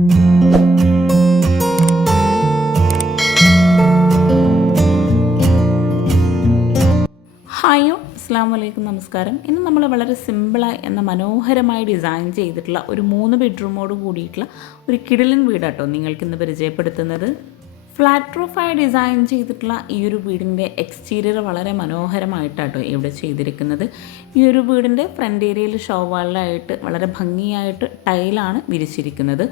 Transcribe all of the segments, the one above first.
ഹായോ അസ്സാം വലൈക്കും നമസ്കാരം. ഇന്ന് നമ്മൾ വളരെ സിമ്പിളായി എന്ന മനോഹരമായി ഡിസൈൻ ചെയ്തിട്ടുള്ള ഒരു 3 ബെഡ്റൂമോട് കൂടിയിട്ടുള്ള ഒരു കിടിലൻ വീടാട്ടോ നിങ്ങൾക്കിന്ന് പരിചയപ്പെടുത്തുന്നത്. ഫ്ലാറ്റ് റൂഫായി ഡിസൈൻ ചെയ്തിട്ടുള്ള ഈ ഒരു വീടിൻ്റെ എക്സ്റ്റീരിയർ വളരെ മനോഹരമായിട്ടാട്ടോ ഇവിടെ ചെയ്തിരിക്കുന്നത്. ഈ ഒരു വീടിൻ്റെ ഫ്രണ്ട് ഏരിയയിൽ ഷോവാളിലായിട്ട് വളരെ ഭംഗിയായിട്ട് ടൈലാണ് വിരിച്ചിരിക്കുന്നത്.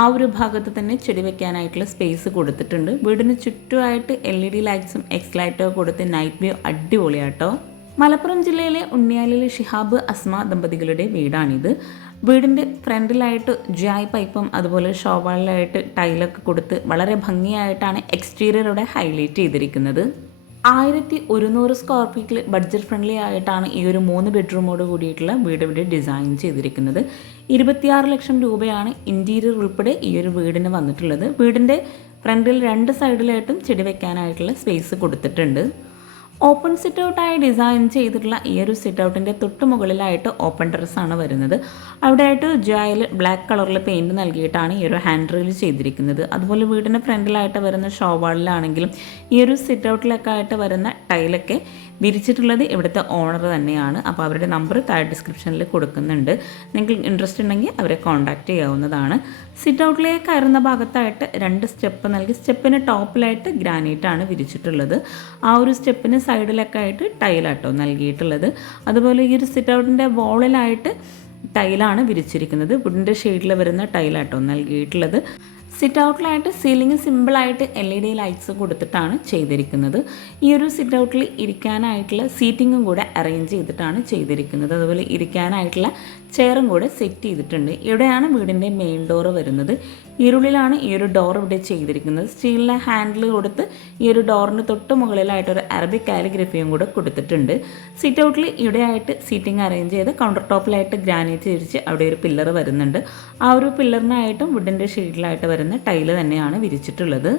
ആ ഒരു ഭാഗത്ത് തന്നെ ചെടി വെക്കാനായിട്ടുള്ള സ്പേസ് കൊടുത്തിട്ടുണ്ട്. വീടിന് ചുറ്റുമായിട്ട് LED ലൈറ്റ്സും എക്സ് ലൈറ്റോ കൊടുത്ത് നൈറ്റ് വ്യൂ അടിപൊളിയാട്ടോ. മലപ്പുറം ജില്ലയിലെ ഉണ്ണിയാലിലെ ഷിഹാബ് അസ്മ ദമ്പതികളുടെ വീടാണിത്. വീടിൻ്റെ ഫ്രണ്ടിലായിട്ട് ജായ് പൈപ്പും അതുപോലെ ഷോവാളിലായിട്ട് ടൈലൊക്കെ കൊടുത്ത് വളരെ ഭംഗിയായിട്ടാണ് എക്സ്റ്റീരിയറോടെ ഹൈലൈറ്റ് ചെയ്തിരിക്കുന്നത്. 1100 സ്ക്വയർ ഫീറ്റിൽ ബഡ്ജറ്റ് ഫ്രണ്ട്ലി ആയിട്ടാണ് ഈ ഒരു 3 ബെഡ്റൂമോട് കൂടിയിട്ടുള്ള വീട് ഇവിടെ ഡിസൈൻ ചെയ്തിരിക്കുന്നത്. 26 ലക്ഷം രൂപയാണ് ഇൻറ്റീരിയർ ഉൾപ്പെടെ ഈ ഒരു വീടിന് വന്നിട്ടുള്ളത്. വീടിൻ്റെ ഫ്രണ്ടിൽ 2 സൈഡിലായിട്ടും ചെടി വെക്കാനായിട്ടുള്ള സ്പേസ് കൊടുത്തിട്ടുണ്ട്. ഓപ്പൺ സിറ്റ് ഔട്ടായി ഡിസൈൻ ചെയ്തിട്ടുള്ള ഈ ഒരു സിറ്റ് ഔട്ടിൻ്റെ തൊട്ട് മുകളിലായിട്ട് ഓപ്പൺ ടെറസാണ് വരുന്നത്. അവിടെയായിട്ട് ജോയിൽ ബ്ലാക്ക് കളറിൽ പെയിൻറ് നൽകിയിട്ടാണ് ഈ ഒരു ഹാൻഡ് റെയിൽ ചെയ്തിരിക്കുന്നത്. അതുപോലെ വീടിൻ്റെ ഫ്രണ്ടിലായിട്ട് വരുന്ന ഷോവാളിലാണെങ്കിലും ഈ ഒരു സിറ്റ് ഔട്ടിലൊക്കെ ആയിട്ട് വരുന്ന ടൈലൊക്കെ വിരിച്ചിട്ടുള്ളത് ഇവിടുത്തെ ഓണർ തന്നെയാണ്. അപ്പോൾ അവരുടെ നമ്പർ താഴെ ഡിസ്ക്രിപ്ഷനിൽ കൊടുക്കുന്നുണ്ട്. നിങ്ങൾക്ക് ഇൻട്രസ്റ്റ് ഉണ്ടെങ്കിൽ അവരെ കോൺടാക്റ്റ് ചെയ്യാവുന്നതാണ്. സിറ്റ് ഔട്ടിലേക്ക് കയറുന്ന ഭാഗത്തായിട്ട് 2 സ്റ്റെപ്പ് നൽകി സ്റ്റെപ്പിന് ടോപ്പിലായിട്ട് ഗ്രാനൈറ്റാണ് വിരിച്ചിട്ടുള്ളത്. ആ ഒരു സ്റ്റെപ്പിന് സൈഡിലൊക്കെ ആയിട്ട് ടൈലാട്ടോ നൽകിയിട്ടുള്ളത്. അതുപോലെ ഈ ഒരു സിറ്റ് ഔട്ടിൻ്റെ വോളിലായിട്ട് ടൈലാണ് വിരിച്ചിരിക്കുന്നത്. വുഡിൻ്റെ ഷെയ്ഡിൽ വരുന്ന ടൈലാട്ടോ നൽകിയിട്ടുള്ളത്. സിറ്റ് ഔട്ടിലായിട്ട് സീലിംഗ് സിമ്പിളായിട്ട് LED ലൈറ്റ്സ് കൊടുത്തിട്ടാണ് ചെയ്തിരിക്കുന്നത്. ഈ ഒരു സിറ്റ് ഔട്ടിൽ ഇരിക്കാനായിട്ടുള്ള സീറ്റിങ്ങും കൂടെ അറേഞ്ച് ചെയ്തിട്ടാണ് ചെയ്തിരിക്കുന്നത്. അതുപോലെ ഇരിക്കാനായിട്ടുള്ള ചെയറും കൂടെ സെറ്റ് ചെയ്തിട്ടുണ്ട്. ഇവിടെയാണ് വീടിൻ്റെ മെയിൻ ഡോറ് വരുന്നത്. ഇരുളിലാണ് ഈ ഒരു ഡോർ ഇവിടെ ചെയ്തിരിക്കുന്നത്. സ്റ്റീലിലെ ഹാൻഡിൽ കൊടുത്ത് ഈ ഒരു ഡോറിന് തൊട്ട് മുകളിലായിട്ടൊരു അറബിക് കാലിഗ്രഫിയും കൂടെ കൊടുത്തിട്ടുണ്ട്. സിറ്റ് ഔട്ടിൽ ഇവിടെയായിട്ട് സീറ്റിംഗ് അറേഞ്ച് ചെയ്ത് കൗണ്ടർ ടോപ്പിലായിട്ട് ഗ്രാനൈറ്റ് തിരിച്ച് അവിടെ ഒരു പില്ലർ വരുന്നുണ്ട്. ആ ഒരു പില്ലറിനായിട്ടും വുഡിൻ്റെ ഷെയ്ഡിലായിട്ട് വരുന്ന ടൈല് തന്നെയാണ് വിരിച്ചിട്ടുള്ളത്.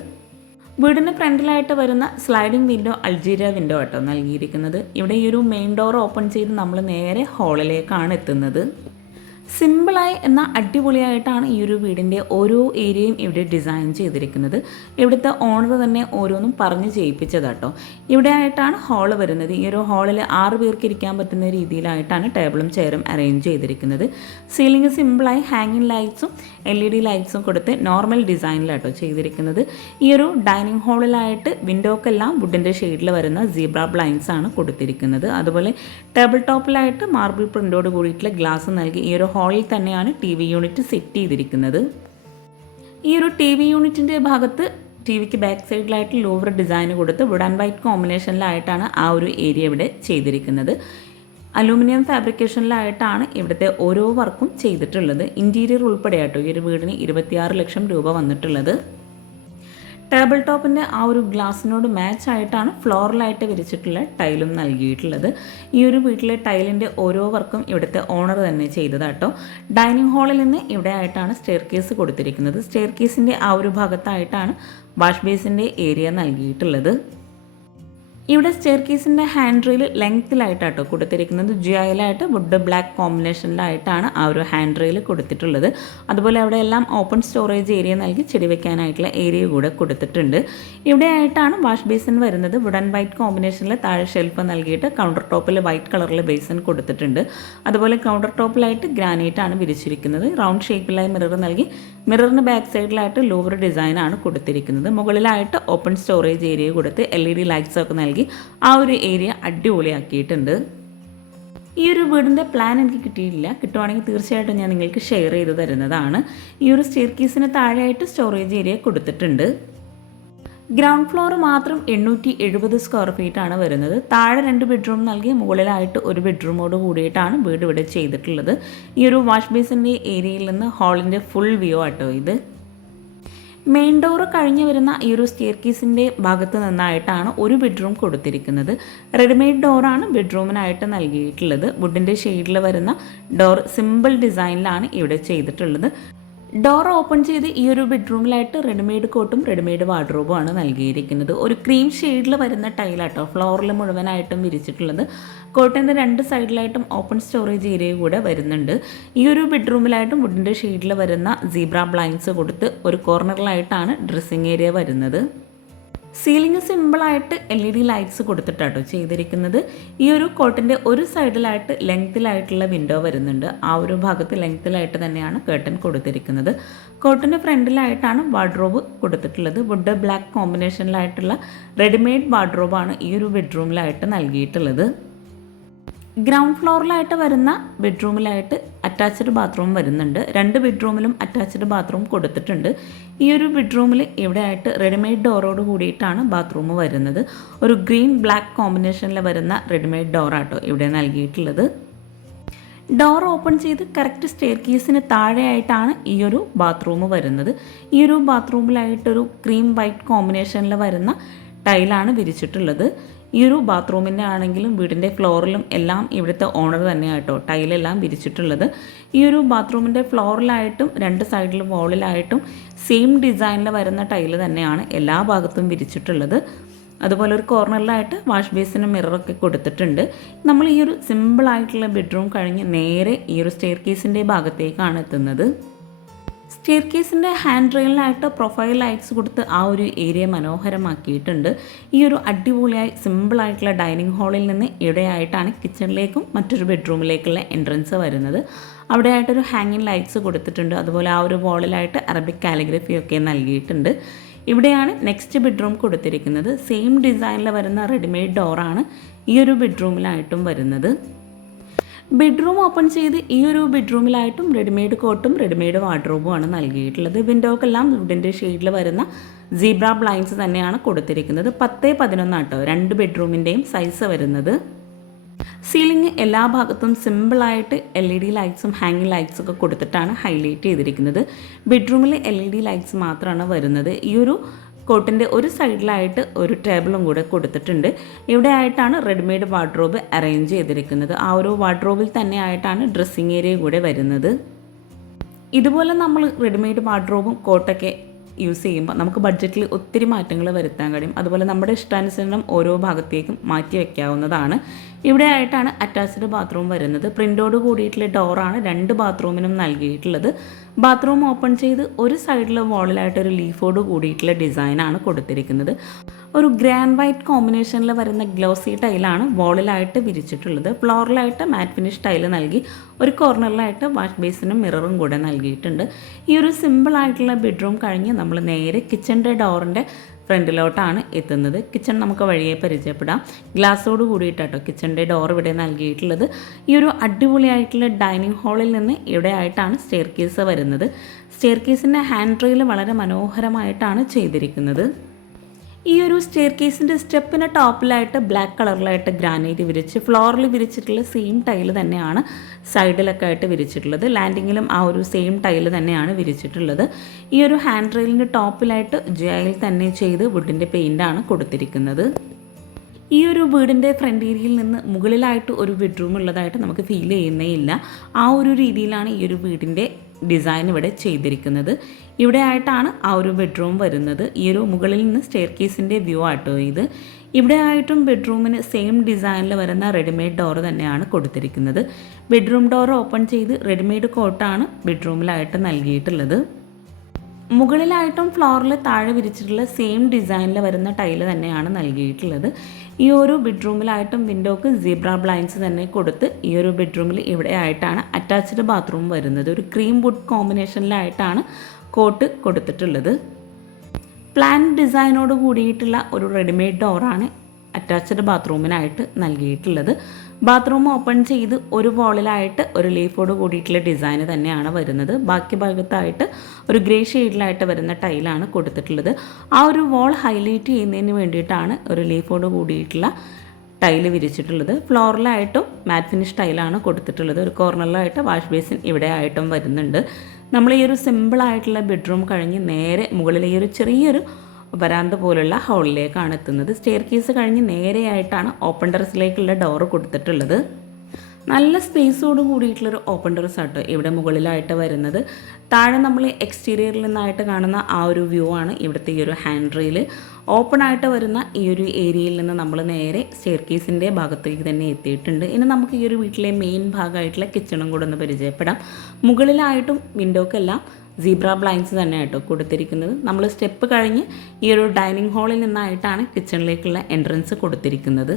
വീടിന് ഫ്രണ്ടിലായിട്ട് വരുന്ന സ്ലൈഡിംഗ് വിൻഡോ അൾജീരിയ വിൻഡോ ആട്ടോ നൽകിയിരിക്കുന്നത്. ഇവിടെ ഈ ഒരു മെയിൻ ഡോർ ഓപ്പൺ ചെയ്ത് നമ്മൾ നേരെ ഹാളിലേക്കാണ് എത്തുന്നത്. സിമ്പിളായി എന്നാൽ അടിപൊളിയായിട്ടാണ് ഈ ഒരു വീടിൻ്റെ ഓരോ ഏരിയയും ഇവിടെ ഡിസൈൻ ചെയ്തിരിക്കുന്നത്. ഇവിടുത്തെ ഓണർ തന്നെ ഓരോന്നും പറഞ്ഞ് ചെയ്യിപ്പിച്ചതാട്ടോ. ഇവിടെ ആയിട്ടാണ് ഹാള് വരുന്നത്. ഈ ഒരു ഹാളിൽ 6 പേർക്ക് ഇരിക്കാൻ പറ്റുന്ന രീതിയിലായിട്ടാണ് ടേബിളും ചെയറും അറേഞ്ച് ചെയ്തിരിക്കുന്നത്. സീലിംഗ് സിമ്പിളായി ഹാങ്ങിങ് ലൈറ്റ്സും LED ലൈറ്റ്സും കൊടുത്ത് നോർമൽ ഡിസൈനിലാട്ടോ ചെയ്തിരിക്കുന്നത്. ഈ ഒരു ഡൈനിങ് ഹാളിലായിട്ട് വിൻഡോക്കെല്ലാം വുഡിൻ്റെ ഷെയ്ഡിൽ വരുന്ന സീബ്ര ബ്ലൈൻഡ്സ് ആണ് കൊടുത്തിരിക്കുന്നത്. അതുപോലെ ടേബിൾ ടോപ്പിലായിട്ട് മാർബിൾ പ്രിൻ്റോട് കൂടിയിട്ടുള്ള ഗ്ലാസ് നൽകി ഈ ഒരു ഹാളിൽ തന്നെയാണ് TV യൂണിറ്റ് സെറ്റ് ചെയ്തിരിക്കുന്നത്. ഈ ഒരു TV യൂണിറ്റിൻ്റെ ഭാഗത്ത് TVക്ക് ബാക്ക് സൈഡിലായിട്ട് ലൂവർ ഡിസൈൻ കൊടുത്ത് വുഡ് ആൻഡ് വൈറ്റ് കോമ്പിനേഷനിലായിട്ടാണ് ആ ഒരു ഏരിയ ഇവിടെ ചെയ്തിരിക്കുന്നത്. അലൂമിനിയം ഫാബ്രിക്കേഷനിലായിട്ടാണ് ഇവിടുത്തെ ഓരോ വർക്കും ചെയ്തിട്ടുള്ളത്. ഇൻറ്റീരിയർ ഉൾപ്പെടെയാട്ടോ ഈ ഒരു വീടിന് 26 ലക്ഷം രൂപ വന്നിട്ടുള്ളത്. ടേബിൾ ടോപ്പിൻ്റെ ആ ഒരു ഗ്ലാസിനോട് മാച്ച് ആയിട്ടാണ് ഫ്ലോറിലായിട്ട് വിരിച്ചിട്ടുള്ള ടൈലും നൽകിയിട്ടുള്ളത്. ഈ ഒരു വീട്ടിലെ ടൈലിൻ്റെ ഓരോ വർക്കും ഇവിടുത്തെ ഓണർ തന്നെ ചെയ്തതാട്ടോ. ഡൈനിങ് ഹാളിൽ നിന്ന് ഇവിടെ ആയിട്ടാണ് സ്റ്റെയർ കേസ് കൊടുത്തിരിക്കുന്നത്. സ്റ്റെയർ കേസിൻ്റെ ആ ഒരു ഭാഗത്തായിട്ടാണ് വാഷ് ബേസിൻ്റെ ഏരിയ നൽകിയിട്ടുള്ളത്. ഇവിടെ സ്റ്റെയർ കേസിൻ്റെ ഹാൻഡ് റെയിൽ ലെങ്ത്തിലായിട്ടാട്ടോ കൊടുത്തിരിക്കുന്നത്. ജിയായിലായിട്ട് വുഡ് ബ്ലാക്ക് കോമ്പിനേഷനിലായിട്ടാണ് ആ ഒരു ഹാൻഡ് റെയിൽ കൊടുത്തിട്ടുള്ളത്. അതുപോലെ അവിടെ എല്ലാം ഓപ്പൺ സ്റ്റോറേജ് ഏരിയ നൽകി ചെടി വെക്കാനായിട്ടുള്ള ഏരിയ കൂടെ കൊടുത്തിട്ടുണ്ട്. ഇവിടെ ആയിട്ടാണ് വാഷ് ബേസിൻ വരുന്നത്. വുഡ് ആൻഡ് വൈറ്റ് കോമ്പിനേഷനിൽ താഴെ ഷെൽഫ് നൽകിയിട്ട് കൗണ്ടർ ടോപ്പിൽ വൈറ്റ് കളറിൽ ബേസിൻ കൊടുത്തിട്ടുണ്ട്. അതുപോലെ കൗണ്ടർ ടോപ്പിലായിട്ട് ഗ്രാനൈറ്റ് ആണ് വിരിച്ചിരിക്കുന്നത്. റൗണ്ട് ഷേപ്പിലായി മിറർ നൽകി മിററിന് ബാക്ക് സൈഡിലായിട്ട് ലൂവർ ഡിസൈനാണ് കൊടുത്തിരിക്കുന്നത്. മുകളിലായിട്ട് ഓപ്പൺ സ്റ്റോറേജ് ഏരിയ കൊടുത്ത് LED ലൈറ്റ്സ് ഒക്കെ നൽകി ആ ഒരു ഏരിയ അടിപൊളിയാക്കിയിട്ടുണ്ട്. ഈ ഒരു വീടിൻ്റെ പ്ലാൻ എനിക്ക് കിട്ടിയിട്ടില്ല. കിട്ടുവാണെങ്കിൽ തീർച്ചയായിട്ടും ഞാൻ നിങ്ങൾക്ക് ഷെയർ ചെയ്ത് തരുന്നതാണ്. ഈ ഒരു സ്റ്റെയർ കേസിന് താഴെയായിട്ട് സ്റ്റോറേജ് ഏരിയ കൊടുത്തിട്ടുണ്ട്. ഗ്രൗണ്ട് ഫ്ലോർ മാത്രം 870 സ്ക്വയർ ഫീറ്റാണ് വരുന്നത്. താഴെ 2 ബെഡ്റൂം നൽകി മുകളിലായിട്ട് ഒരു ബെഡ്റൂമോട് കൂടിയിട്ടാണ് വീട് ഇവിടെ ചെയ്തിട്ടുള്ളത്. ഈ ഒരു വാഷ് ബേസിൻ്റെ ഏരിയയിൽ നിന്ന് ഹാളിൻ്റെ ഫുൾ വ്യൂ ആട്ടോ ഇത്. മെയിൻ ഡോറ് കഴിഞ്ഞ് വരുന്ന ഈ ഒരു സ്റ്റെയർ കേസിൻ്റെ ഭാഗത്ത് നിന്നായിട്ടാണ് ഒരു ബെഡ്റൂം കൊടുത്തിരിക്കുന്നത്. റെഡിമെയ്ഡ് ഡോറാണ് ബെഡ്റൂമിനായിട്ട് നൽകിയിട്ടുള്ളത്. വുഡിൻ്റെ ഷെയ്ഡിൽ വരുന്ന ഡോർ സിമ്പിൾ ഡിസൈനിലാണ് ഇവിടെ ചെയ്തിട്ടുള്ളത്. ഡോർ ഓപ്പൺ ചെയ്ത് ഈ ഒരു ബെഡ്റൂമിലായിട്ട് റെഡിമെയ്ഡ് കോട്ടും റെഡിമെയ്ഡ് വാർഡ്രോബുമാണ് നൽകിയിരിക്കുന്നത്. ഒരു ക്രീം ഷെയ്ഡിൽ വരുന്ന ടൈലാട്ടോ ഫ്ലോറിൽ മുഴുവനായിട്ടും വിരിച്ചിട്ടുള്ളത്. കോട്ടിൻ്റെ രണ്ട് സൈഡിലായിട്ടും ഓപ്പൺ സ്റ്റോറേജ് ഏരിയ കൂടെ വരുന്നുണ്ട്. ഈ ഒരു ബെഡ്റൂമിലായിട്ടും വുഡിൻ്റെ ഷെയ്ഡിൽ വരുന്ന സീബ്ര ബ്ലൈൻഡ്സ് കൊടുത്ത് ഒരു കോർണറിലായിട്ടാണ് ഡ്രസ്സിങ് ഏരിയ വരുന്നത്. സീലിംഗ് സിമ്പിളായിട്ട് LED ലൈറ്റ്സ് കൊടുത്തിട്ടാട്ടോ ചെയ്തിരിക്കുന്നത്. ഈ ഒരു കോട്ടിൻ്റെ ഒരു സൈഡിലായിട്ട് ലെങ്ത്തിലായിട്ടുള്ള വിൻഡോ വരുന്നുണ്ട്. ആ ഒരു ഭാഗത്ത് ലെങ്ത്തിലായിട്ട് തന്നെയാണ് കേർട്ടൻ കൊടുത്തിരിക്കുന്നത്. കോട്ടിൻ്റെ ഫ്രണ്ടിലായിട്ടാണ് വാർഡ്രോബ് കൊടുത്തിട്ടുള്ളത്. വുഡ് ബ്ലാക്ക് കോമ്പിനേഷനിലായിട്ടുള്ള റെഡിമെയ്ഡ് വാർഡ്രോബാണ് ഈ ഒരു ബെഡ്റൂമിലായിട്ട് നൽകിയിട്ടുള്ളത്. ഗ്രൗണ്ട് ഫ്ലോറിലായിട്ട് വരുന്ന ബെഡ്റൂമിലായിട്ട് അറ്റാച്ച്ഡ് ബാത്റൂം വരുന്നുണ്ട്. രണ്ട് ബെഡ്റൂമിലും അറ്റാച്ച്ഡ് ബാത്റൂം കൊടുത്തിട്ടുണ്ട്. ഈ ഒരു ബെഡ്റൂമിൽ ഇവിടെ ആയിട്ട് റെഡിമെയ്ഡ് ഡോറോട് കൂടിയിട്ടാണ് ബാത്റൂം വരുന്നത്. ഒരു ഗ്രീൻ ബ്ലാക്ക് കോമ്പിനേഷനിൽ വരുന്ന റെഡിമെയ്ഡ് ഡോറാട്ടോ ഇവിടെ നൽകിയിട്ടുള്ളത്. ഡോർ ഓപ്പൺ ചെയ്ത് കറക്റ്റ് സ്റ്റെയർ കേസിന് താഴെയായിട്ടാണ് ഈ ഒരു ബാത്റൂം വരുന്നത്. ഈ ഒരു ബാത്റൂമിലായിട്ടൊരു ക്രീം വൈറ്റ് കോമ്പിനേഷനിൽ വരുന്ന ടൈലാണ് വിരിച്ചിട്ടുള്ളത്. ഈ ഒരു ബാത്റൂമിൻ്റെ ആണെങ്കിലും വീടിൻ്റെ ഫ്ലോറിലും എല്ലാം ഇവിടുത്തെ ഓണർ തന്നെയാട്ടോ ടൈലെല്ലാം വിരിച്ചിട്ടുള്ളത്. ഈ ഒരു ബാത്റൂമിൻ്റെ ഫ്ലോറിലായിട്ടും രണ്ട് സൈഡിൽ വോളിലായിട്ടും സെയിം ഡിസൈനിൽ വരുന്ന ടൈല് തന്നെയാണ് എല്ലാ ഭാഗത്തും വിരിച്ചിട്ടുള്ളത്. അതുപോലെ ഒരു കോർണറിലായിട്ട് വാഷ് ബേസിനും മിററൊക്കെ കൊടുത്തിട്ടുണ്ട്. നമ്മൾ ഈ ഒരു സിമ്പിളായിട്ടുള്ള ബെഡ്റൂം കഴിഞ്ഞ് നേരെ ഈ ഒരു സ്റ്റെയർ കേസിൻ്റെ ഭാഗത്തേക്കാണ് എത്തുന്നത്. സ്റ്റെയർ കേസിൻ്റെ ഹാൻഡ് റെയിലിനായിട്ട് പ്രൊഫൈൽ ലൈറ്റ്സ് കൊടുത്ത് ആ ഒരു ഏരിയ മനോഹരമാക്കിയിട്ടുണ്ട്. ഈ ഒരു അടിപൊളിയായി സിമ്പിളായിട്ടുള്ള ഡൈനിങ് ഹാളിൽ നിന്ന് ഇവിടെയായിട്ടാണ് കിച്ചണിലേക്കും മറ്റൊരു ബെഡ്റൂമിലേക്കുള്ള എൻട്രൻസ് വരുന്നത്. അവിടെയായിട്ടൊരു ഹാങ്ങിങ് ലൈറ്റ്സ് കൊടുത്തിട്ടുണ്ട്. അതുപോലെ ആ ഒരു വാളിലായിട്ട് അറബിക് കാലിഗ്രഫിയൊക്കെ നൽകിയിട്ടുണ്ട്. ഇവിടെയാണ് നെക്സ്റ്റ് ബെഡ്റൂം കൊടുത്തിരിക്കുന്നത്. സെയിം ഡിസൈനിൽ വരുന്ന റെഡിമെയ്ഡ് ഡോറാണ് ഈ ഒരു ബെഡ്റൂമിലായിട്ടും വരുന്നത്. ബെഡ്റൂം ഓപ്പൺ ചെയ്ത് ഈ ഒരു ബെഡ്റൂമിലായിട്ടും റെഡിമെയ്ഡ് കോട്ടും റെഡിമെയ്ഡ് വാർഡ്രോബുമാണ് നൽകിയിട്ടുള്ളത്. വിൻഡോക്കെല്ലാം വുഡിൻ്റെ ഷെയ്ഡിൽ വരുന്ന സീബ്ര ബ്ലൈൻഡ്സ് തന്നെയാണ് കൊടുത്തിരിക്കുന്നത്. 10x11 ആട്ടോ രണ്ട് ബെഡ്റൂമിൻ്റെയും സൈസ് വരുന്നത്. സീലിംഗ് എല്ലാ ഭാഗത്തും സിമ്പിളായിട്ട് LED ലൈറ്റ്സും ഹാങ്ങിങ് ലൈറ്റ്സും ഒക്കെ കൊടുത്തിട്ടാണ് ഹൈലൈറ്റ് ചെയ്തിരിക്കുന്നത്. ബെഡ്റൂമിൽ LED ലൈറ്റ്സ് മാത്രമാണ് വരുന്നത്. ഈ ഒരു കോട്ടിൻ്റെ ഒരു സൈഡിലായിട്ട് ഒരു ടേബിളും കൂടെ കൊടുത്തിട്ടുണ്ട്. ഇവിടെ ആയിട്ടാണ് റെഡിമെയ്ഡ് വാർഡ്രോബ് അറേഞ്ച് ചെയ്തിരിക്കുന്നത്. ആ ഒരു വാർഡ്രോബിൽ തന്നെ ആയിട്ടാണ് ഡ്രസ്സിങ് ഏരിയ കൂടെ വരുന്നത്. ഇതുപോലെ നമ്മൾ റെഡിമെയ്ഡ് വാർഡ്രോബും കോട്ടൊക്കെ യൂസ് ചെയ്യുമ്പോൾ നമുക്ക് ബഡ്ജറ്റിൽ ഒത്തിരി മാറ്റങ്ങൾ വരുത്താൻ കഴിയും. അതുപോലെ നമ്മുടെ ഇഷ്ടാനുസരണം ഓരോ ഭാഗത്തേക്കും മാറ്റി വയ്ക്കാവുന്നതാണ്. ഇവിടെ ആയിട്ടാണ് അറ്റാച്ച്ഡ് ബാത്റൂം വരുന്നത്. പ്രിൻ്റോട് കൂടിയിട്ടുള്ള ഡോറാണ് രണ്ട് ബാത്റൂമിനും നൽകിയിട്ടുള്ളത്. ബാത്റൂം ഓപ്പൺ ചെയ്ത് ഒരു സൈഡിൽ വാളിലായിട്ടൊരു ലീഫോട് കൂടിയിട്ടുള്ള ഡിസൈനാണ് കൊടുത്തിരിക്കുന്നത്. ഒരു ഗ്രാൻഡ് വൈറ്റ് കോമ്പിനേഷനിൽ വരുന്ന ഗ്ലോസി ടൈലാണ് വാളിലായിട്ട് വിരിച്ചിട്ടുള്ളത്. ഫ്ലോറിലായിട്ട് മാറ്റ് ഫിനിഷ് ടൈല് നൽകി ഒരു കോർണറിലായിട്ട് വാഷ് ബേസിനും മിററും കൂടെ നൽകിയിട്ടുണ്ട്. ഈ ഒരു സിമ്പിളായിട്ടുള്ള ബെഡ്റൂം കഴിഞ്ഞ് നമ്മൾ നേരെ കിച്ചൻ്റെ ഡോറിൻ്റെ ഫ്രണ്ടിലോട്ടാണ് എത്തുന്നത്. കിച്ചൺ നമുക്ക് വഴിയെ പരിചയപ്പെടാം. ഗ്ലാസ്സോട് കൂടിയിട്ടാട്ടോ കിച്ചൻ്റെ ഡോർ ഇവിടെ നൽകിയിട്ടുള്ളത്. ഈ ഒരു അടിപൊളിയായിട്ടുള്ള ഡൈനിങ് ഹാളിൽ നിന്ന് ഇവിടെ ആയിട്ടാണ് സ്റ്റെയർ കേസ് വരുന്നത്. സ്റ്റെയർ കേസിൻ്റെ ഹാൻഡ് റെയിൽ വളരെ മനോഹരമായിട്ടാണ് ചെയ്തിരിക്കുന്നത്. ഈ ഒരു സ്റ്റെയർ കേസിൻ്റെ സ്റ്റെപ്പിന് ടോപ്പിലായിട്ട് ബ്ലാക്ക് കളറിലായിട്ട് ഗ്രാനൈറ്റ് വിരിച്ച് ഫ്ലോറിൽ വിരിച്ചിട്ടുള്ള സെയിം ടൈല് തന്നെയാണ് സൈഡിലൊക്കെ ആയിട്ട് വിരിച്ചിട്ടുള്ളത്. ലാൻഡിങ്ങിലും ആ ഒരു സെയിം ടൈല് തന്നെയാണ് വിരിച്ചിട്ടുള്ളത്. ഈ ഒരു ഹാൻഡ് റെയിലിൻ്റെ ടോപ്പിലായിട്ട് ജയിൽ തന്നെ ചെയ്ത് വുഡിൻ്റെ പെയിൻ്റാണ് കൊടുത്തിരിക്കുന്നത്. ഈ ഒരു വീടിൻ്റെ ഫ്രണ്ട് ഏരിയയിൽ നിന്ന് മുകളിലായിട്ട് ഒരു ബെഡ്റൂം ഉള്ളതായിട്ട് നമുക്ക് ഫീൽ ചെയ്യുന്നേ ഇല്ല. ആ ഒരു രീതിയിലാണ് ഈ ഒരു വീടിൻ്റെ ഡിസൈൻ ഇവിടെ ചെയ്തിരിക്കുന്നത്. ഇവിടെ ആയിട്ടാണ് ആ ഒരു ബെഡ്റൂം വരുന്നത്. ഈ ഒരു മുകളിൽ നിന്ന് സ്റ്റെയർ കേസിൻ്റെ വ്യൂ ആട്ടോ ഇത്. ഇവിടെ ആയിട്ടും ബെഡ്റൂമിന് സെയിം ഡിസൈനിൽ വരുന്ന റെഡിമെയ്ഡ് ഡോർ തന്നെയാണ് കൊടുത്തിരിക്കുന്നത്. ബെഡ്റൂം ഡോർ ഓപ്പൺ ചെയ്ത് റെഡിമെയ്ഡ് കോട്ടാണ് ബെഡ്റൂമിലായിട്ട് നൽകിയിട്ടുള്ളത്. മുകളിലായിട്ടും ഫ്ലോറിൽ താഴെ വിരിച്ചിട്ടുള്ള സെയിം ഡിസൈനിൽ വരുന്ന ടൈല് തന്നെയാണ് നൽകിയിട്ടുള്ളത്. ഈ ഒരു ബെഡ്റൂമിലായിട്ടും വിൻഡോക്ക് സീബ്ര ബ്ലൈൻഡ്സ് തന്നെ കൊടുത്ത് ഈ ഒരു ബെഡ്റൂമിൽ ഇവിടെ ആയിട്ടാണ് അറ്റാച്ച്ഡ് ബാത്റൂം വരുന്നത്. ഒരു ക്രീം വുഡ് കോമ്പിനേഷനിലായിട്ടാണ് കോട്ട് കൊടുത്തിട്ടുള്ളത്. പ്ലാൻ ഡിസൈനോട് കൂടിയിട്ടുള്ള ഒരു റെഡിമെയ്ഡ് ഡോറാണ് അറ്റാച്ച്ഡ് ബാത്റൂമിനായിട്ട് നൽകിയിട്ടുള്ളത്. ബാത്റൂം ഓപ്പൺ ചെയ്ത് ഒരു വാളിലായിട്ട് ഒരു ലീഫോട് കൂടിയിട്ടുള്ള ഡിസൈൻ തന്നെയാണ് വരുന്നത്. ബാക്കി ഭാഗത്തായിട്ട് ഒരു ഗ്രേ ഷെയ്ഡിലായിട്ട് വരുന്ന ടൈലാണ് കൊടുത്തിട്ടുള്ളത്. ആ ഒരു വാൾ ഹൈലൈറ്റ് ചെയ്യുന്നതിന് വേണ്ടിയിട്ടാണ് ഒരു ലീഫോട് കൂടിയിട്ടുള്ള ടൈല് വിരിച്ചിട്ടുള്ളത്. ഫ്ലോറിലായിട്ടും മാറ്റ് ഫിനിഷ് ടൈലാണ് കൊടുത്തിട്ടുള്ളത്. ഒരു കോർണറിലായിട്ട് വാഷ് ബേസിൻ ഇവിടെ ആയിട്ടും വരുന്നുണ്ട്. നമ്മൾ ഈ ഒരു സിമ്പിളായിട്ടുള്ള ബെഡ്റൂം കഴിഞ്ഞ് നേരെ മുകളിൽ ഈ ഒരു ചെറിയൊരു വരാന്ത പോലുള്ള ഹാളിലേക്കാണ് എത്തുന്നത്. സ്റ്റെയർ കേസ് കഴിഞ്ഞ് നേരെയായിട്ടാണ് ഓപ്പൺ ടെറസിലേക്കുള്ള ഡോറ് കൊടുത്തിട്ടുള്ളത്. നല്ല സ്പേസോട് കൂടിയിട്ടുള്ളൊരു ഓപ്പൺ ടെറസ് ആട്ടോ ഇവിടെ മുകളിലായിട്ട് വരുന്നത്. താഴെ നമ്മൾ എക്സ്റ്റീരിയറിൽ നിന്നായിട്ട് കാണുന്ന ആ ഒരു വ്യൂ ആണ് ഇവിടുത്തെ ഈ ഒരു ഹാൻഡ് റെയിൽ. ഓപ്പൺ ആയിട്ട് വരുന്ന ഈ ഒരു ഏരിയയിൽ നിന്ന് നമ്മൾ നേരെ സ്റ്റെയർകേസിൻ്റെ ഭാഗത്തേക്ക് തന്നെ എത്തിയിട്ടുണ്ട്. ഇനി നമുക്ക് ഈ ഒരു വീട്ടിലെ മെയിൻ ഭാഗമായിട്ടുള്ള കിച്ചണും കൂടെ ഒന്ന് പരിചയപ്പെടാം. മുകളിലായിട്ടും വിൻഡോക്കെല്ലാം സീബ്ര ബ്ലൈൻഡ്സ് തന്നെ ആട്ടോ കൊടുത്തിരിക്കുന്നത്. നമ്മൾ സ്റ്റെപ്പ് കഴിഞ്ഞ് ഈ ഒരു ഡൈനിങ് ഹാളിൽ നിന്നായിട്ടാണ് കിച്ചണിലേക്കുള്ള എൻട്രൻസ് കൊടുത്തിരിക്കുന്നത്.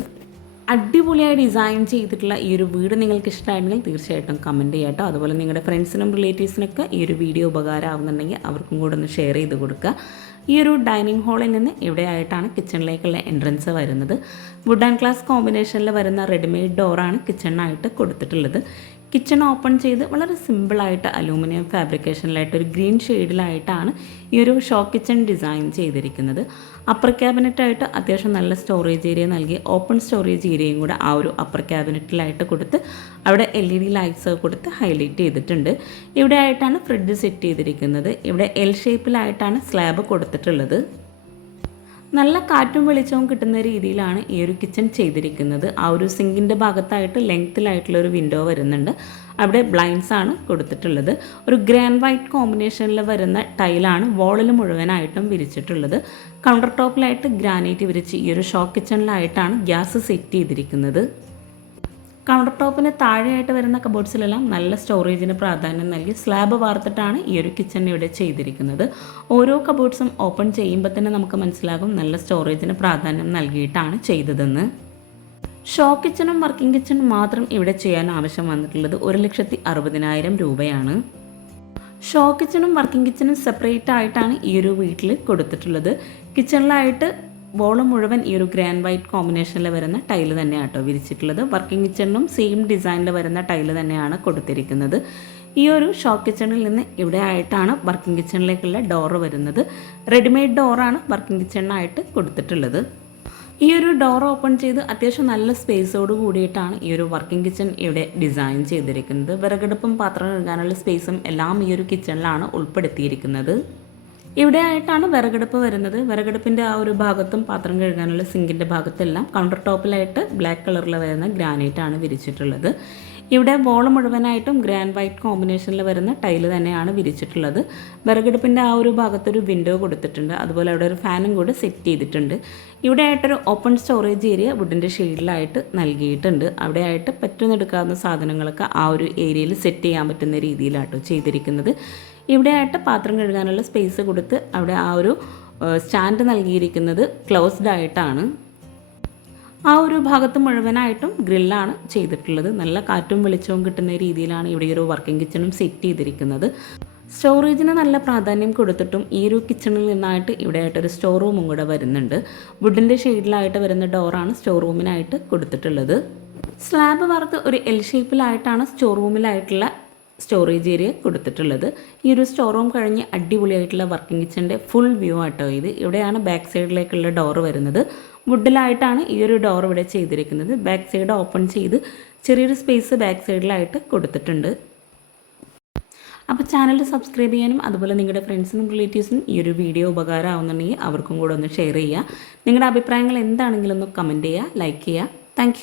അടിപൊളിയായി ഡിസൈൻ ചെയ്തിട്ടുള്ള ഈ ഒരു വീട് നിങ്ങൾക്ക് ഇഷ്ടമായിരുന്നെങ്കിൽ തീർച്ചയായിട്ടും കമൻറ്റ് ചെയ്യാം കേട്ടോ. അതുപോലെ നിങ്ങളുടെ ഫ്രണ്ട്സിനും റിലേറ്റീവ്സിനൊക്കെ ഈ ഒരു വീഡിയോ ഉപകാരമാവുന്നുണ്ടെങ്കിൽ അവർക്കും കൂടെ ഒന്ന് ഷെയർ ചെയ്ത് കൊടുക്കുക. ഈ ഒരു ഡൈനിങ് ഹാളിൽ നിന്ന് ഇവിടെയായിട്ടാണ് കിച്ചണിലേക്കുള്ള എൻട്രൻസ് വരുന്നത്. വുഡ് ആൻഡ് ഗ്ലാസ് കോമ്പിനേഷനിൽ വരുന്ന റെഡിമെയ്ഡ് ഡോറാണ് കിച്ചണിനായിട്ട് കൊടുത്തിട്ടുള്ളത്. കിച്ചൺ ഓപ്പൺ ചെയ്ത് വളരെ സിമ്പിളായിട്ട് അലൂമിനിയം ഫാബ്രിക്കേഷനിലായിട്ട് ഒരു ഗ്രീൻ ഷെയ്ഡിലായിട്ടാണ് ഈ ഒരു ഷോ കിച്ചൺ ഡിസൈൻ ചെയ്തിരിക്കുന്നത്. അപ്പർ ക്യാബിനറ്റായിട്ട് അത്യാവശ്യം നല്ല സ്റ്റോറേജ് ഏരിയ നൽകി ഓപ്പൺ സ്റ്റോറേജ് ഏരിയയും കൂടെ ആ ഒരു അപ്പർ ക്യാബിനറ്റിലായിട്ട് കൊടുത്ത് അവിടെ LED ലൈറ്റ്സ് കൊടുത്ത് ഹൈലൈറ്റ് ചെയ്തിട്ടുണ്ട്. ഇവിടെ ആയിട്ടാണ് ഫ്രിഡ്ജ് സെറ്റ് ചെയ്തിരിക്കുന്നത്. ഇവിടെ L ഷേപ്പിലായിട്ടാണ് സ്ലാബ് കൊടുത്തിട്ടുള്ളത്. നല്ല കാറ്റും വെളിച്ചവും കിട്ടുന്ന രീതിയിലാണ് ഈ ഒരു കിച്ചൺ ചെയ്തിരിക്കുന്നത്. ആ ഒരു സിങ്കിൻ്റെ ഭാഗത്തായിട്ട് ലെങ്ത്തിലായിട്ടുള്ള ഒരു വിൻഡോ വരുന്നുണ്ട്. അവിടെ ബ്ലൈൻഡ്സ് ആണ് കൊടുത്തിട്ടുള്ളത്. ഒരു ഗ്രേ ആൻഡ് വൈറ്റ് കോമ്പിനേഷനിൽ വരുന്ന ടൈലാണ് വോളിൽ മുഴുവനായിട്ടും വിരിച്ചിട്ടുള്ളത്. കൗണ്ടർ ടോപ്പിലായിട്ട് ഗ്രാനൈറ്റ് വിരിച്ച് ഈ ഒരു ഷോ കിച്ചണിലായിട്ടാണ് ഗ്യാസ് സെറ്റ് ചെയ്തിരിക്കുന്നത്. കൗണ്ടർ ടോപ്പിന് താഴെയായിട്ട് വരുന്ന കബോർഡ്സിലെല്ലാം നല്ല സ്റ്റോറേജിന് പ്രാധാന്യം നൽകി സ്ലാബ് വാർത്തിട്ടാണ് ഈ ഒരു കിച്ചൺ ഇവിടെ ചെയ്തിരിക്കുന്നത്. ഓരോ കബോർഡ്സും ഓപ്പൺ ചെയ്യുമ്പോൾ തന്നെ നമുക്ക് മനസ്സിലാകും നല്ല സ്റ്റോറേജിന് പ്രാധാന്യം നൽകിയിട്ടാണ് ചെയ്തതെന്ന്. ഷോ കിച്ചണും വർക്കിംഗ് കിച്ചണും മാത്രം ഇവിടെ ചെയ്യാൻ ആവശ്യം വന്നിട്ടുള്ളത് 1,60,000 രൂപയാണ്. ഷോ കിച്ചണും വർക്കിംഗ് കിച്ചണും സെപ്പറേറ്റ് ആയിട്ടാണ് ഈ ഒരു വീട്ടിൽ കൊടുത്തിട്ടുള്ളത്. കിച്ചണിലായിട്ട് വോള് മുഴുവൻ ഈ ഒരു ഗ്രേ ആൻഡ് വൈറ്റ് കോമ്പിനേഷനിൽ വരുന്ന ടൈല് തന്നെയാണ് കേട്ടോ വിരിച്ചിട്ടുള്ളത്. വർക്കിംഗ് കിച്ചണിനും സെയിം ഡിസൈനിൽ വരുന്ന ടൈല് തന്നെയാണ് കൊടുത്തിരിക്കുന്നത്. ഈ ഒരു ഷോ കിച്ചണിൽ നിന്ന് ഇവിടെ ആയിട്ടാണ് വർക്കിംഗ് കിച്ചണിലേക്കുള്ള ഡോറ് വരുന്നത്. റെഡിമെയ്ഡ് ഡോറാണ് വർക്കിംഗ് കിച്ചണിനായിട്ട് കൊടുത്തിട്ടുള്ളത്. ഈ ഒരു ഡോർ ഓപ്പൺ ചെയ്ത് അത്യാവശ്യം നല്ല സ്പേസോട് കൂടിയിട്ടാണ് ഈ ഒരു വർക്കിംഗ് കിച്ചൺ ഇവിടെ ഡിസൈൻ ചെയ്തിരിക്കുന്നത്. വിറകടുപ്പും പാത്രം കഴുകാനുള്ള സ്പേസും എല്ലാം ഈ ഒരു കിച്ചണിലാണ് ഉൾപ്പെടുത്തിയിരിക്കുന്നത്. ഇവിടെ ആയിട്ടാണ് വിറകടുപ്പ് വരുന്നത്. വിറകടുപ്പിൻ്റെ ആ ഒരു ഭാഗത്തും പാത്രം കഴുകാനുള്ള സിങ്കിൻ്റെ ഭാഗത്തെല്ലാം കൗണ്ടർ ടോപ്പിലായിട്ട് ബ്ലാക്ക് കളറിൽ വരുന്ന ഗ്രാനൈറ്റാണ് വിരിച്ചിട്ടുള്ളത്. ഇവിടെ വോള് മുഴുവനായിട്ടും ഗ്രേ ആൻഡ് വൈറ്റ് കോമ്പിനേഷനിൽ വരുന്ന ടൈല് തന്നെയാണ് വിരിച്ചിട്ടുള്ളത്. വിറകടുപ്പിൻ്റെ ആ ഒരു ഭാഗത്തൊരു വിൻഡോ കൊടുത്തിട്ടുണ്ട്. അതുപോലെ അവിടെ ഒരു ഫാനും കൂടെ സെറ്റ് ചെയ്തിട്ടുണ്ട്. ഇവിടെ ആയിട്ടൊരു ഓപ്പൺ സ്റ്റോറേജ് ഏരിയ വുഡിൻ്റെ ഷെയ്ഡിലായിട്ട് നൽകിയിട്ടുണ്ട്. അവിടെ ആയിട്ട് പറ്റുന്നെടുക്കാവുന്ന സാധനങ്ങളൊക്കെ ആ ഒരു ഏരിയയിൽ സെറ്റ് ചെയ്യാൻ പറ്റുന്ന രീതിയിലാട്ടോ ചെയ്തിരിക്കുന്നത്. ഇവിടെ ആയിട്ട് പാത്രം കഴുകാനുള്ള സ്പേസ് കൊടുത്ത് അവിടെ ആ ഒരു സ്റ്റാൻഡ് നൽകിയിരിക്കുന്നത് ക്ലോസ്ഡ് ആയിട്ടാണ്. ആ ഒരു ഭാഗത്ത് മുഴുവനായിട്ടും ഗ്രില്ലാണ് ചെയ്തിട്ടുള്ളത്. നല്ല കാറ്റും വെളിച്ചവും കിട്ടുന്ന രീതിയിലാണ് ഇവിടെ ഒരു വർക്കിംഗ് കിച്ചണും സെറ്റ് ചെയ്തിരിക്കുന്നത്. സ്റ്റോറേജിന് നല്ല പ്രാധാന്യം കൊടുത്തിട്ടും ഈ ഒരു കിച്ചണിൽ നിന്നായിട്ട് ഇവിടെ ആയിട്ടൊരു സ്റ്റോർ റൂമും കൂടെ വരുന്നുണ്ട്. വുഡിൻ്റെ ഷെയ്ഡിലായിട്ട് വരുന്ന ഡോറാണ് സ്റ്റോർ റൂമിനായിട്ട് കൊടുത്തിട്ടുള്ളത്. സ്ലാബ് വാർത്ത് ഒരു L ഷേപ്പിലായിട്ടാണ് സ്റ്റോർ റൂമിലായിട്ടുള്ള സ്റ്റോറേജ് ഏരിയ കൊടുത്തിട്ടുള്ളത്. ഈ ഒരു സ്റ്റോർ റൂം കഴിഞ്ഞ് അടിപൊളിയായിട്ടുള്ള വർക്കിംഗ് കിച്ചൻ്റെ ഫുൾ വ്യൂ ആട്ടോ ഇത്. ഇവിടെയാണ് ബാക്ക് സൈഡിലേക്കുള്ള ഡോറ് വരുന്നത്. വുഡിലായിട്ടാണ് ഈ ഒരു ഡോർ ഇവിടെ ചെയ്തിരിക്കുന്നത്. ബാക്ക് സൈഡ് ഓപ്പൺ ചെയ്ത് ചെറിയൊരു സ്പേസ് ബാക്ക് സൈഡിലായിട്ട് കൊടുത്തിട്ടുണ്ട്. അപ്പോൾ ചാനൽ സബ്സ്ക്രൈബ് ചെയ്യാനും അതുപോലെ നിങ്ങളുടെ ഫ്രണ്ട്സിനും റിലേറ്റീവ്സിനും ഈ ഒരു വീഡിയോ ഉപകാരമാവുന്നുണ്ടെങ്കിൽ അവർക്കും കൂടെ ഒന്ന് ഷെയർ ചെയ്യുക. നിങ്ങളുടെ അഭിപ്രായങ്ങൾ എന്താണെങ്കിലും ഒന്ന് കമൻറ്റ് ചെയ്യുക, ലൈക്ക് ചെയ്യുക. താങ്ക്